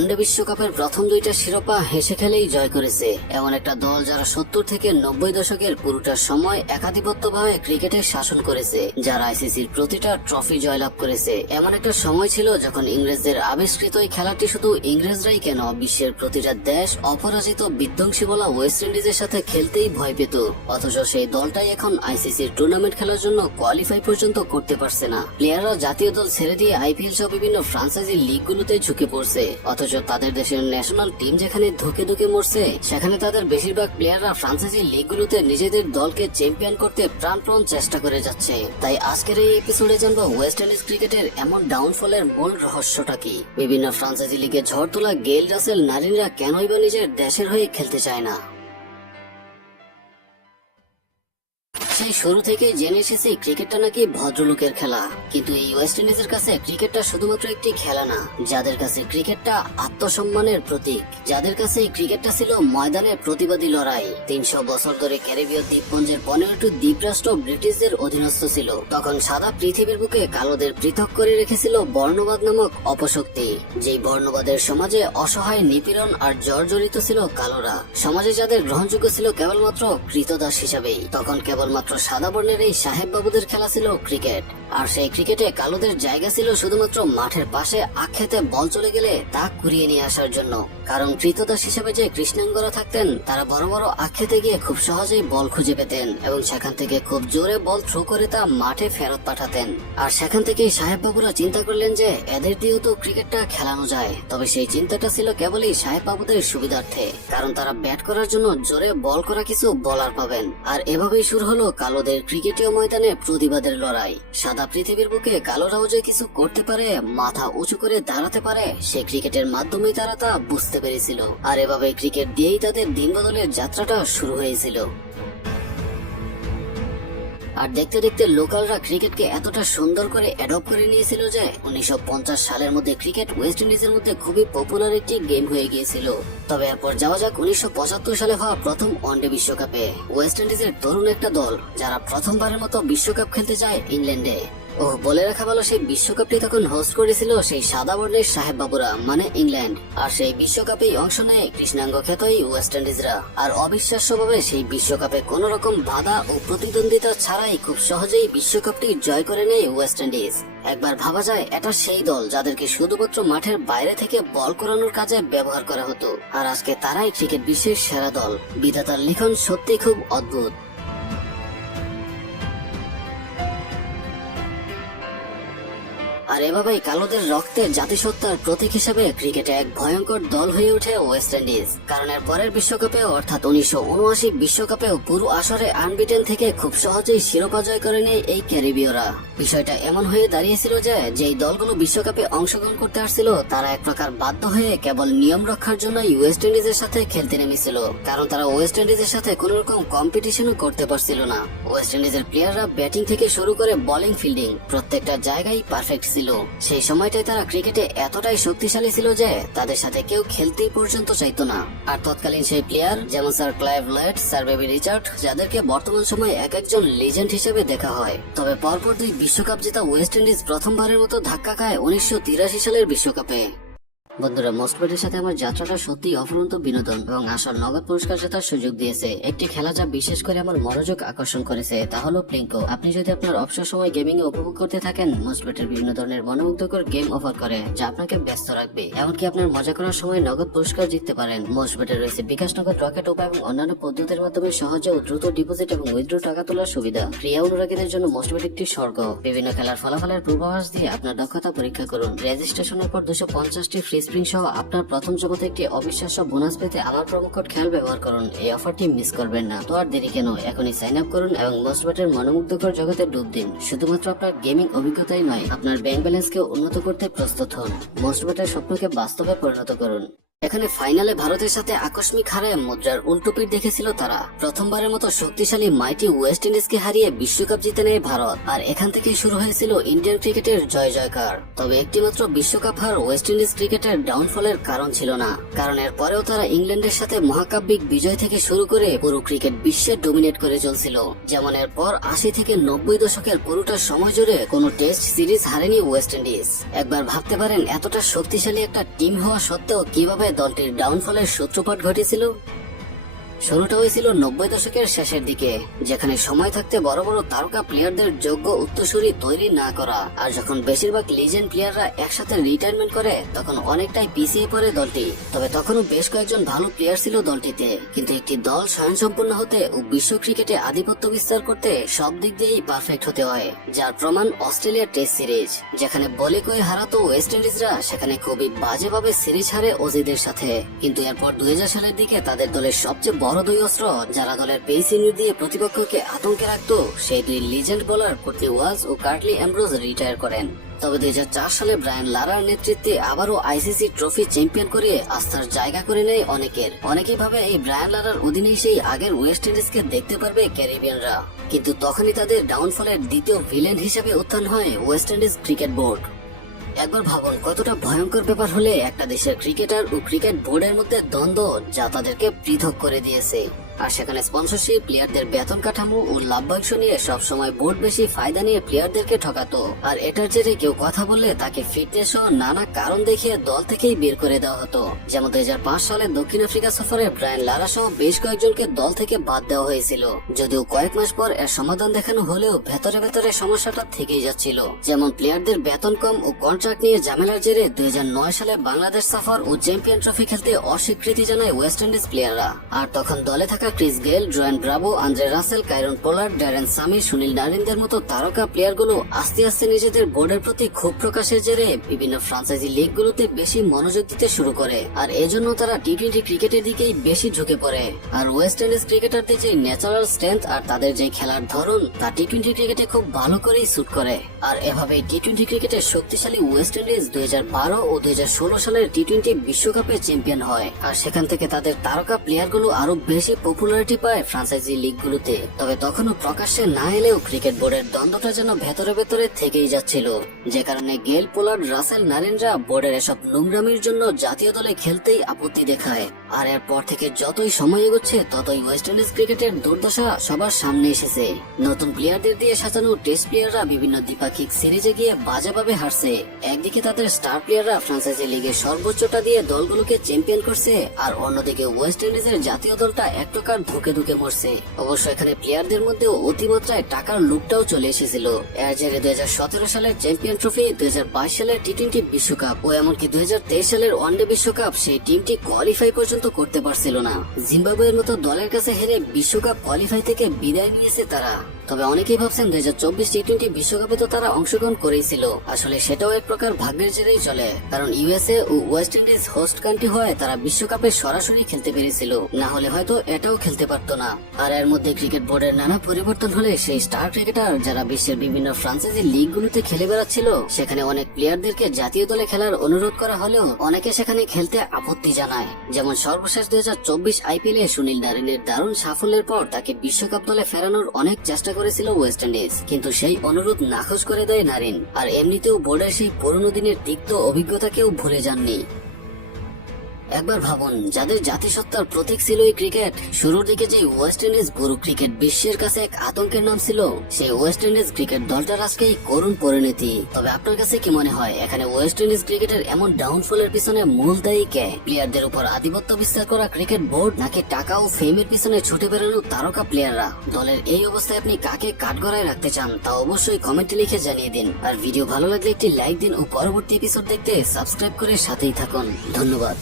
One day বিশ্বকাপের প্রথম দুইটা শিরোপা হেসে খেলেই জয় করেছে এমন একটা দল যারা 70 থেকে 90 দশকের পুরোটা সময় একাধিপত্যভাবে ক্রিকেটের শাসন করেছে, যারা আইসিসির প্রতিটা ট্রফি জয়লাভ করেছে। এমন একটা সময় ছিল যখন ইংরেজদের আবিষ্কৃত এই খেলাটি শুধু ইংরেজরাই কেন, বিশ্বের প্রতিটা দেশ অপরাজিত বিধ্বংসী বলা ওয়েস্ট ইন্ডিজের সাথে খেলতেই ভয় পেত। অথচ সেই দলটাই এখন আইসিসির টুর্নামেন্ট খেলার জন্য কোয়ালিফাই পর্যন্ত করতে পারছে না। প্লেয়াররা জাতীয় দল ছেড়ে দিয়ে আইপিএল সহ বিভিন্ন ফ্রাঞ্চাইজি লিগগুলোতে ঝুঁকে পড়ছে, অথচ তাদের দেশের ন্যাশনাল টিম যেখানে ধুকে ধুকে মরছে, সেখানে তাদের বেশিরভাগ প্লেয়াররা ফ্রাঞ্চাইজি লিগগুলোতে নিজেদের দলকে চ্যাম্পিয়ন করতে প্রাণপণ চেষ্টা করে যাচ্ছে। তাই আজকের এই এপিসোডে জানবো ওয়েস্ট ইন্ডিজ ক্রিকেটের এমন ডাউনফলের মূল রহস্যটা কি। বিভিন্ন ফ্রাঞ্চাইজি লিগে ঝড় তোলা গেইল রাসেল নারিনরা কেনই বা নিজের দেশের হয়ে খেলতে চায় না। সেই শুরু থেকে জেনে এসেছি ক্রিকেটটা নাকি ভদ্রলোকের খেলা, কিন্তু এই ওয়েস্ট ইন্ডিজের কাছে ক্রিকেটটা শুধুমাত্র একটি খেলা না। যাদের কাছে ক্রিকেটটা আত্মসম্মানের প্রতীক, যাদের কাছে এই ক্রিকেটটা ছিল ময়দানের প্রতিবাদী লড়াই। 300 বছর ধরে ক্যারিবীয় দ্বীপপুঞ্জের 15টি দ্বীপরাষ্ট্র ব্রিটিশদের অধীনস্থ ছিল। তখন সাদা পৃথিবীর বুকে কালোদের পৃথক করে রেখেছিল বর্ণবাদ নামক অপশক্তি। যেই বর্ণবাদের সমাজে অসহায়, নিপীড়ন আর জর্জরিত ছিল কালোরা। সমাজে যাদের গ্রহণযোগ্য ছিল কেবলমাত্র কৃতদাস হিসাবেই। তখন কেবলমাত্র সাদা বর্ণের এই সাহেব বাবুদের খেলা ছিল ক্রিকেট, আর সেই ক্রিকেটে কালোদের জায়গা ছিল শুধুমাত্র মাঠের পাশে আক্ষেতে বল চলে গেলে তা কুড়িয়ে নিয়ে আসার জন্য। কারণ কৃতদাস হিসেবে যে কৃষ্ণাঙ্গরা থাকতেন, তারা বড় বড় আক্ষেতে গিয়ে খুব সহজেই বল খুঁজে পেতেন এবং সেখান থেকে খুব জোরে বল থ্রো করে তা মাঠে ফেরত পাঠাতেন। আর সেখান থেকেই সাহেব বাবুরা চিন্তা করলেন যে এদের দিয়েও তো ক্রিকেটটা খেলানো যায়। তবে সেই চিন্তাটা ছিল কেবলই সাহেব বাবুদের সুবিধার্থে, কারণ তারা ব্যাট করার জন্য জোরে বল করা কিছু বলার পাবেন। আর এভাবেই শুরু হলো কালোদের ক্রিকেটীয় ময়দানে প্রতিবাদের লড়াই। সাদা পৃথিবীর বুকে কালোরাও যে কিছু করতে পারে, মাথা উঁচু করে দাঁড়াতে পারে, সে ক্রিকেটের মাধ্যমেই তারা তা বুঝতে পেরেছিল। আর এভাবে ক্রিকেট দিয়েই তাদের দিন বদলের যাত্রাটা শুরু হয়েছিল। আর দেখতে দেখতে লোকালরা ক্রিকেটকে এতটা সুন্দর করে অ্যাডপ্ট করে নিয়েছিল যে 1950 সালের মধ্যে ক্রিকেট ওয়েস্ট ইন্ডিজের মধ্যে খুবই পপুলার একটি গেম হয়ে গিয়েছিল। তবে এরপর যাওয়া যাক 1975 সালে হওয়া প্রথম ওয়ানডে বিশ্বকাপে। ওয়েস্ট ইন্ডিজের তরুণ একটা দল যারা প্রথমবারের মতো বিশ্বকাপ খেলতে যায় ইংল্যান্ডে। ও বলে রাখা ভালো, সেই বিশ্বকাপটি তখন হোস্ট করেছিল সেই সাদা বর্ণের সাহেব বাবুরা মানে ইংল্যান্ড। আর সেই বিশ্বকাপেই অংশ নেয় কৃষ্ণাঙ্গ খ্যাতই ওয়েস্ট ইন্ডিজরা। আর অবিশ্বাস্যভাবে সেই বিশ্বকাপে কোন রকম বাধা ও প্রতিদ্বন্দ্বিতা ছাড়াই খুব সহজেই বিশ্বকাপটি জয় করে নেয় ওয়েস্ট ইন্ডিজ। একবার ভাবা যায়, এটা সেই দল যাদেরকে শুধুমাত্র মাঠের বাইরে থেকে বল করানোর কাজে ব্যবহার করা হতো, আর আজকে তারাই ক্রিকেট বিশ্বের সেরা দল। বিধাতার লিখন সত্যি খুব অদ্ভুত। আর এভাবেই কালোদের রক্তে জাতিসত্তার প্রতীক হিসেবে ক্রিকেটে এক ভয়ঙ্কর দল হয়ে ওঠে ওয়েস্ট ইন্ডিজ। কারণ এর পরের বিশ্বকাপে অর্থাৎ 1979 বিশ্বকাপেও পুরো আসরে আনবিটেন থেকে খুব সহজেই শিরোপা জয় করে নেয় এই ক্যারিবীয়রা। বিষয়টা এমন হয়ে দাঁড়িয়েছিল যে যেই দলগুলো বিশ্বকাপে অংশগ্রহণ করতে আসছিল, তারা এক প্রকার বাধ্য হয়ে কেবল নিয়ম রক্ষার জন্যই ওয়েস্ট ইন্ডিজের সাথে খেলতে নেমেছিল। কারণ তারা ওয়েস্ট ইন্ডিজের সাথে কোন রকম কম্পিটিশনও করতে পারছিল না। ওয়েস্ট ইন্ডিজের প্লেয়াররা ব্যাটিং থেকে শুরু করে বোলিং, ফিল্ডিং প্রত্যেকটা জায়গায় পারফেক্ট ছিল। সেই সময়টাই তারা ক্রিকেটে এতটাই শক্তিশালী ছিল যে তাদের সাথে কেউ খেলতেই পর্যন্ত চাইতো না। আর তৎকালীন সেই প্লেয়ার যেমন sir Clive Lloyd, sir baby Richard, যাদেরকে বর্তমান সময়ে এক একজন লিজেন্ড হিসেবে দেখা হয়। তবে পরপর 2 বিশ্বকাপ জেতা ওয়েস্ট ইন্ডিজ প্রথমবারের মতো ধাক্কা খায় 1983 সালের বিশ্বকাপে। বন্ধুরা, মোস্টবেটের সাথে আমার যাত্রাটা সত্যি অফুরন্ত বিনোদন এবং আসল নগদ পুরস্কার জেতার সুযোগ দিয়েছে। একটি খেলা যা বিশেষ করে আমার মনোযোগ আকর্ষণ করেছে তা হলো প্লিঙ্কো। আপনি যদি আপনার অবসর সময় গেমিং এ উপভোগ করতে থাকেন, মোস্টবেটের বিভিন্ন ধরনের মনোমুগ্ধকর গেম অফার করে যা আপনাকে ব্যস্ত রাখবে। এমনকি আপনার মজা করার সময় নগদ পুরস্কার জিততে পারেন। মোস্টবেটে রয়েছে বিকাশ নগদ, রকেট উপায় এবং অন্যান্য পদ্ধতির মাধ্যমে সহজে ও দ্রুত ডিপোজিট এবং উইথড্র টাকা তোলার সুবিধা। ক্রিয়া অনুরাগীদের জন্য মোস্টবেট একটি স্বর্গ। বিভিন্ন খেলার ফলাফলের পূর্বাভাস দিয়ে আপনার দক্ষতা পরীক্ষা করুন। রেজিস্ট্রেশনের পর 250টি ফ্রি স্প্রিং সহ আপনার প্রথম জগতে একটি অবিশ্বাস্য বোনাস পেতে আমার প্রোমো কোড খেয়াল ব্যবহার করুন। এই অফারটি মিস করবেন না। তো আর দেরি কেন, এখনই সাইন আপ করুন এবং মোস্টবেটের মনোমুগ্ধকর জগতে ডুব দিন। শুধুমাত্র আপনার গেমিং অভিজ্ঞতাই নয়, আপনার ব্যাংক ব্যালেন্সকে উন্নত করতে প্রস্তুত হন। মোস্টবেটের স্বপ্নকে বাস্তবে পরিণত করুন। এখানে ফাইনালে ভারতের সাথে আকস্মিক হারে মুদ্রার উল্টো পিঠ দেখেছিল তারা। প্রথমবারের মতো শক্তিশালী মাইটি ওয়েস্ট ইন্ডিজকে হারিয়ে বিশ্বকাপ জিতে নেয় ভারত। আর এখান থেকেই শুরু হয়েছিল ইন্ডিয়ান ক্রিকেটের জয় জয়কার। তবে একটিমাত্র বিশ্বকাপ হার ওয়েস্ট ইন্ডিজ ক্রিকেটের ডাউনফলের কারণ ছিল না, কারণ এর পরেও তারা ইংল্যান্ডের সাথে মহাকাব্যিক বিজয় থেকে শুরু করে পুরো ক্রিকেট বিশ্বে ডমিনেট করে চলছিল। যেমন এরপর 80 থেকে 90 দশকের পুরোটা সময় জুড়ে কোনো টেস্ট সিরিজ হারেনি ওয়েস্ট ইন্ডিজ। একবার ভাবতে পারেন এতটা শক্তিশালী একটা টিম হওয়া সত্ত্বেও কিভাবে দলটির ডাউনফলের সূত্রপাত ঘটেছিল। শুরুটা হয়েছিল 90 দশকের শেষের দিকে, যেখানে সময় থাকতে বড় বড় তারকা প্লেয়ারদের যোগ্য উত্তরসূরি তৈরি না করা, আর যখন বেশিরভাগ লিজেন্ড প্লেয়াররা একসাথে রিটায়ারমেন্ট করে তখন অনেকটাই পিছিয়ে পড়ে দলটি। তবে তখনও বেশ কয়েকজন ভালো প্লেয়ার ছিল দলটিতে, কিন্তু একটি দল স্বয়ংসম্পূর্ণ হতে ও বিশ্ব ক্রিকেটে আধিপত্য বিস্তার করতে সব দিক দিয়েই পারফেক্ট হতে হয়, যার প্রমাণ অস্ট্রেলিয়ার টেস্ট সিরিজ। যেখানে বলে কয়ে হারাতো ওয়েস্ট ইন্ডিজরা, সেখানে খুবই বাজেভাবে সিরিজ হারে অজিদের সাথে। কিন্তু এরপর 2000 সালের দিকে তাদের দলের সবচেয়ে বড় দুই অস্ত্র যারা দলের পেসিং দিয়ে প্রতিপক্ষকে আতঙ্কে রাখতো, সেই দুই লিজেন্ড বোলার কোর্টনি ওয়ালস ও কার্টলি অ্যামব্রোজ রিটায়ার করেন। তবে 2004 সালে ব্রায়ান লারার নেতৃত্বে আবারও আইসিসি ট্রফি চ্যাম্পিয়ন করে আস্থার জায়গা করে নেয় অনেকেই ভাবে এই ব্রায়ান লারার অধীনেই সেই আগের ওয়েস্ট ইন্ডিজকে দেখতে পারবে ক্যারিবিয়ানরা। কিন্তু তখনই তাদের ডাউনফলের দ্বিতীয় ভিলেন হিসেবে উত্থান হয় ওয়েস্ট ইন্ডিজ ক্রিকেট বোর্ড। একবার ভাবুন কতটা ভয়ঙ্কর ব্যাপার হলে একটা দেশের ক্রিকেটার ও ক্রিকেট বোর্ডের মধ্যে দ্বন্দ্ব, যা তাদেরকে পৃথক করে দিয়েছে। আর সেখানে স্পন্সরশিপ, প্লেয়ারদের বেতন কাঠামো ও লাভ্যাংশ নিয়ে সবসময় বোর্ড বেশি ফায়দা নিয়ে প্লেয়ারদেরকে ঠকাতো। আর এটার জেরে কেউ কথা বললে তাকে ফিটনেস সহ নানা কারণ দেখিয়ে দল থেকেই বের করে দেওয়া হতো। যেমন 2005 সালে দক্ষিণ আফ্রিকা সফরে ব্রায়ান লারা সহ বেশ কয়েকজনকে দল থেকে বাদ দেওয়া হয়েছিল। যদিও কয়েক মাস পর এর সমাধান দেখানো হলেও ভেতরে ভেতরে সমস্যাটা থেকেই যাচ্ছিল। যেমন প্লেয়ারদের বেতন কম ও কন্ট্রাক্ট নিয়ে ঝামেলার জেরে 2009 সালে বাংলাদেশ সফর ও চ্যাম্পিয়ন ট্রফি খেলতে অস্বীকৃতি জানায় ওয়েস্ট ইন্ডিজ প্লেয়াররা। আর তখন দলে থাকা Chris Gayle, Dwayne Bravo, Andre Russell, Kieron Pollard, Darren Sammy, Sunil নারিনদের মতো তারকা প্লেয়ারগুলো আস্তে আস্তে নিজেদের বোর্ডের প্রতি ক্ষোভ প্রকাশের জেরে বিভিন্ন ফ্রাঞ্চাইজি লিগগুলোতে বেশি মনোযোগ দিতে শুরু করে। আর এজন্য তারা টি-20 ক্রিকেটের দিকেই বেশি ঝুঁকে পড়ে। আর ওয়েস্ট ইন্ডিজ ক্রিকেটারদের যে ন্যাচারাল স্ট্রেংথ আর তাদের যে খেলার ধরন, তা টি-20 ক্রিকেটে খুব ভালো করেই স্যুট করে। আর এভাবেই টি-20 ক্রিকেটের শক্তিশালী ওয়েস্ট ইন্ডিজ 2012 ও 2016 সালের টি-20 বিশ্বকাপে চ্যাম্পিয়ন হয়। আর সেখান থেকে তাদের তারকা প্লেয়ারগুলো আরো বেশি পপুলারিটি পায় ফ্রাঞ্চাইজি লিগগুলোতে। তবে তখনও প্রকাশ্যে না এলেও ক্রিকেট বোর্ডের দ্বন্দ্বটা যেন ভেতরে ভেতরে থেকেই যাচ্ছিল, যে কারণে গেল, পোলার্ড, রাসেল, নারিনরা বোর্ডের এসব নোংরামির জন্য জাতীয় দলে খেলতেই আপত্তি দেখায়। আর এরপর থেকে যতই সময় এগোচ্ছে ততই ওয়েস্ট ইন্ডিজ ক্রিকেটের দুর্দশা সবার সামনে এসেছে। নতুন প্লেয়ারদের দিয়ে সাজানো টেস্ট প্লেয়াররা বিভিন্ন দ্বিপাক্ষিক সিরিজে গিয়ে বাজেভাবে হারছে। একদিকে তাদের স্টার প্লেয়াররা ফ্রাঞ্চাইজি লিগের সর্বোচ্চটা দিয়ে দলগুলোকে চ্যাম্পিয়ন করছে, আর অন্যদিকে ওয়েস্ট ইন্ডিজের জাতীয় দলটা এক প্রকার ধুকে ধুকে মরছে। অবশ্য এখানে প্লেয়ারদের মধ্যে অতিমাত্রায় টাকার লুপটাও চলে এসেছিল। এর জেরে 2017 সালের চ্যাম্পিয়ন ট্রফি, 2022 সালের টি-20 বিশ্বকাপ ও এমনকি 2023 সালের ওয়ানডে বিশ্বকাপ সেই টিমটি কোয়ালিফাই পর্যন্ত করতে পারছিল না। জিম্বাবুয়ের মতো দলের কাছে হেরে বিশ্বকাপ কোয়ালিফাই থেকে বিদায় নিয়েছে তারা। তবে অনেকেই ভাবছেন 2024 টি-20 বিশ্বকাপে তো তারা অংশগ্রহণ করেছিল। আসলে সেটাও এক প্রকার ভাগ্যের জেরেই চলে, কারণ ইউএসএ ও ওয়েস্ট ইন্ডিজ হোস্ট কান্ট্রি হয় তারা বিশ্বকাপে সরাসরি খেলতে পেরেছিল, না হলে হয়তো এটাও খেলতে পারতো না। আর এর মধ্যে ক্রিকেট বোর্ডের নানা পরিবর্তন হলে সেই স্টার ক্রিকেটার যারা বিশ্বের বিভিন্ন ফ্রাঞ্চাইজি লিগগুলোতে খেলে বেড়াচ্ছিল, সেখানে অনেক প্লেয়ারদেরকে জাতীয় দলে খেলার অনুরোধ করা হলেও অনেকে সেখানে খেলতে আপত্তি জানায়। যেমন সর্বশেষ 2024 আইপিএলে সুনীল নারিনের দারুণ সাফল্যের পর তাকে বিশ্বকাপ দলে ফেরানোর অনেক চেষ্টা করেছিল ওয়েস্ট ইন্ডিজ, কিন্তু সেই অনুরোধ নাকচ করে দেয় নারিন। আর এমনিতেও বোর্ডের সেই পুরনো দিনের তিক্ত অভিজ্ঞতাকেও ভুলে যাননি। একবার ভাবুন, যাদের জাতিসত্তার প্রতীক ছিল এই ক্রিকেট, শুরুর দিকে যে ওয়েস্ট ইন্ডিজ পুরো ক্রিকেট বিশ্বের কাছে এক আতঙ্কের নাম ছিল, সেই ওয়েস্ট ইন্ডিজ ক্রিকেট দলটার আজকে এই করুণ পরিণতি। তবে আপনার কাছে কি মনে হয়, এখানে ওয়েস্ট ইন্ডিজ ক্রিকেটের এমন ডাউনফলের পিছনে মূল দায়ী কে? প্লেয়ারদের উপর আধিপত্য বিস্তার করা ক্রিকেট বোর্ড, নাকি টাকা ও ফেমের পিছনে ছুটে বেরোনো তারকা প্লেয়াররা? দলের এই অবস্থায় আপনি কাকে কাঠগড়ায় রাখতে চান তা অবশ্যই কমেন্টে লিখে জানিয়ে দিন। আর ভিডিও ভালো লাগলে একটি লাইক দিন ও পরবর্তী এপিসোড দেখতে সাবস্ক্রাইব করে সাথেই থাকুন। ধন্যবাদ।